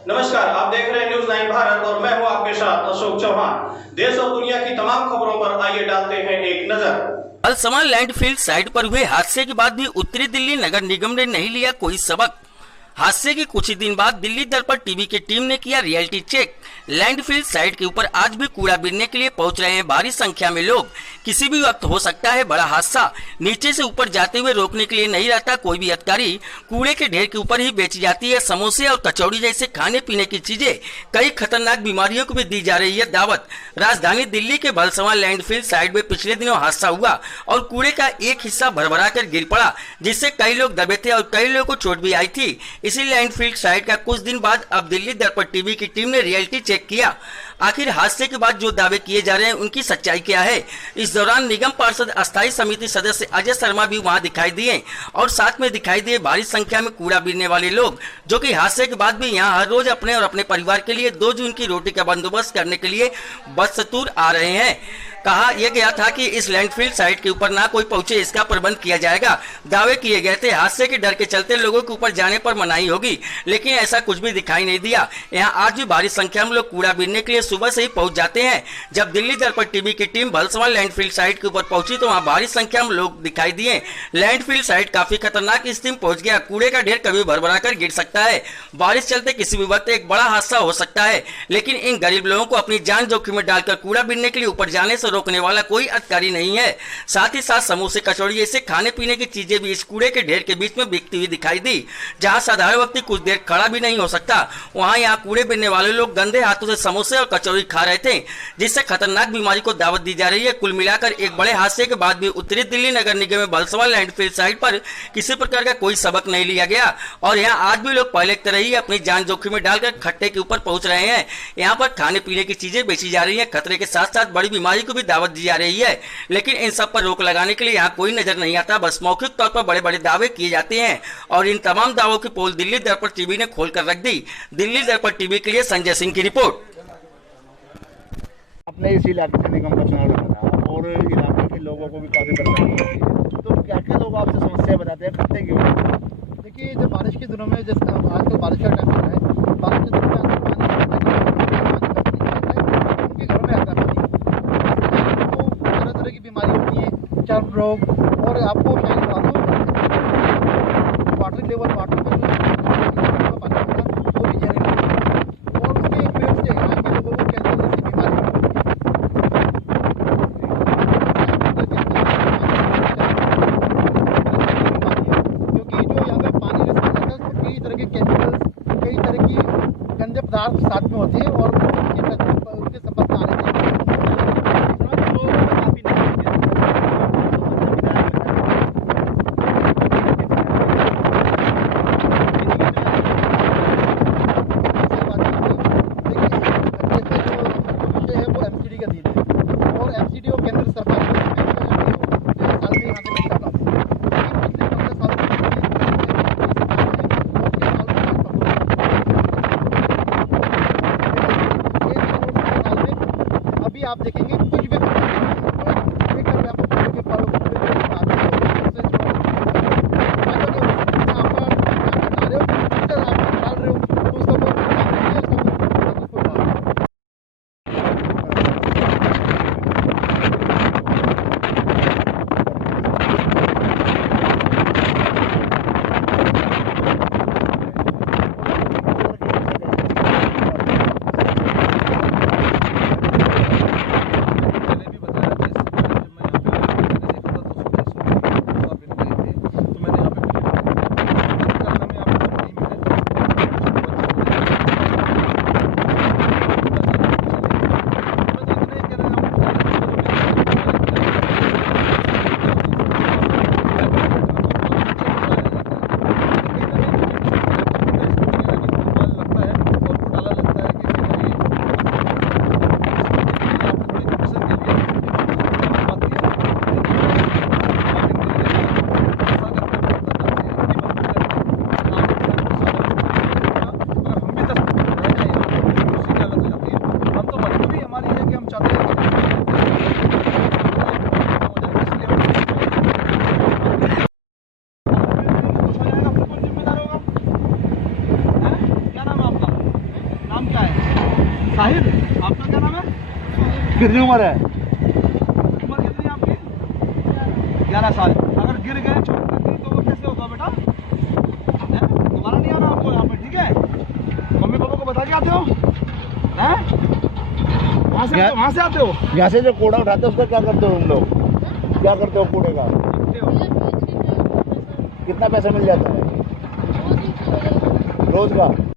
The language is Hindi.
नमस्कार, आप देख रहे हैं न्यूज़ 9 भारत और मैं हूं आपके साथ अशोक चौहान। देश और दुनिया की तमाम खबरों पर आइए डालते हैं एक नजर। अलसमा लैंडफिल साइट पर हुए हादसे के बाद भी उत्तरी दिल्ली नगर निगम ने नहीं लिया कोई सबक। हादसे के कुछ ही दिन बाद दिल्ली दर्पण टीवी की टीम ने किया रियलिटी चेक। लैंडफिल साइट के ऊपर आज भी कूड़ा बिनने के लिए पहुंच रहे हैं भारी संख्या में लोग। किसी भी वक्त हो सकता है बड़ा हादसा। नीचे से ऊपर जाते हुए रोकने के लिए नहीं रहता कोई भी अधिकारी। कूड़े के ढेर के ऊपर ही बेची जाती है समोसे और कचौड़ी जैसे खाने पीने की चीजें। कई खतरनाक बीमारियों को भी दी जा रही है दावत। राजधानी दिल्ली के भलसवा लैंडफिल साइट में पिछले दिनों हादसा हुआ और कूड़े का एक हिस्सा भरभरा कर गिर पड़ा, जिससे कई लोग दबे थे और कई लोगों को चोट भी आई थी। इसी लैंडफिल साइट का कुछ दिन बाद अब दिल्ली दर्पण टीवी की टीम ने रियलिटी चेक किया। आखिर हादसे के बाद जो दावे किए जा रहे हैं उनकी सच्चाई क्या है। इस दौरान निगम पार्षद अस्थायी समिति सदस्य अजय शर्मा भी वहां दिखाई दिए और साथ में दिखाई दिए भारी संख्या में कूड़ा बीनने वाले लोग, जो कि हादसे के बाद भी यहाँ हर रोज अपने और अपने परिवार के लिए 2 जून की रोटी का बंदोबस्त करने के लिए बदस्तूर आ रहे हैं। कहा यह गया था कि इस लैंडफिल साइट के ऊपर ना कोई पहुंचे, इसका प्रबंध किया जाएगा। दावे किए गए थे हादसे के डर के चलते लोगों के ऊपर जाने पर मनाही होगी, लेकिन ऐसा कुछ भी दिखाई नहीं दिया। यहाँ आज भी भारी संख्या में लोग कूड़ा बीनने के लिए सुबह से ही पहुंच जाते हैं। जब दिल्ली दर्पण टीवी की टीम भलसवा लैंडफिल साइट के ऊपर पहुंची तो वहाँ भारी संख्या में लोग दिखाई दिए। लैंडफिल साइट काफी खतरनाक स्थिति में पहुंच गया। कूड़े का ढेर कभी भरभरा कर गिर सकता है। बारिश चलते किसी भी वक्त एक बड़ा हादसा हो सकता है, लेकिन इन गरीब लोगों को अपनी जान जोखिम में डालकर कूड़ा बीनने के लिए ऊपर जाने से रोकने वाला कोई अधिकारी नहीं है। साथ ही साथ समोसे कचौड़ी जैसे खाने पीने की चीजें भी इस कूड़े के ढेर के बीच में बिकती हुई दिखाई दी। जहां साधारण व्यक्ति कुछ देर खड़ा भी नहीं हो सकता, वहां यहाँ कूड़े बीनने वाले लोग गंदे हाथों से समोसे और कचौड़ी खा रहे थे, जिससे खतरनाक बीमारी को दावत दी जा रही है। कुल मिलाकर एक बड़े हादसे के बाद भी उत्तरी दिल्ली नगर निगम में भलसवा लैंडफिल साइट पर किसी प्रकार का कोई सबक नहीं लिया गया और यहाँ आज भी लोग पहले की तरह ही अपनी जान जोखिम में डालकर खट्टे के ऊपर पहुंच रहे हैं। यहाँ पर खाने पीने की चीजें बेची जा रही है। खतरे के साथ साथ बड़ी बीमारी को भी दावत दी जा रही है, लेकिन इन सब पर रोक लगाने के लिए यहाँ कोई नजर नहीं आता। बस मौखिक तौर पर बड़े बड़े दावे किए जाते हैं और इन तमाम दावों की पोल दिल्ली दर्पण टीवी ने खोलकर रख दी। दिल्ली दर्पण टीवी के लिए संजय सिंह की रिपोर्ट। अपने इस इलाके से निगम का चुनाव लड़ा था और इलाके के लोगों को भी काफ़ी परेशानी होती है, तो क्या क्या लोग आपसे समस्या बताते हैं खट्टे की? देखिए, जब बारिश के दिनों में, जैसे आजकल बारिश का टाइम चल रहा है, बारिश के दिनों में उनके घरों में आता है पानी, तो तरह तरह की बीमारी होती है, चर्म रोग। और आपको शायद बता दूँ, वाटर लेवल वाटर का जो पानी होता है वो भी जहरीला होता है और उसके उपयोग से यहाँ के लोगों को कैंसर जैसी बीमारी होती है। क्योंकि जो यहाँ पे पानी रिस्क जाता है उसमें कई तरह के केमिकल्स, कई तरह की गंदे पदार्थ साथ में होते हैं और उनके संपर्क में आने से आप देखेंगे कुछ भी साहिल, आपका क्या नाम है? कितनी उम्र है? उम्र कितनी है आपकी? 11 साल। अगर गिर गए चोट लगी तो वो कैसे होगा बेटा? हैं? दोबारा नहीं आना आपको यहाँ पे, ठीक है? मम्मी पापा को बता के आते हो? हैं? वहाँ से आते हो? यहाँ से जो कूड़ा उठाते हो उसका क्या करते हो तुम लोग? क्या करते हो कूड़े का? कितना पैसा मिल जाता है रोज का?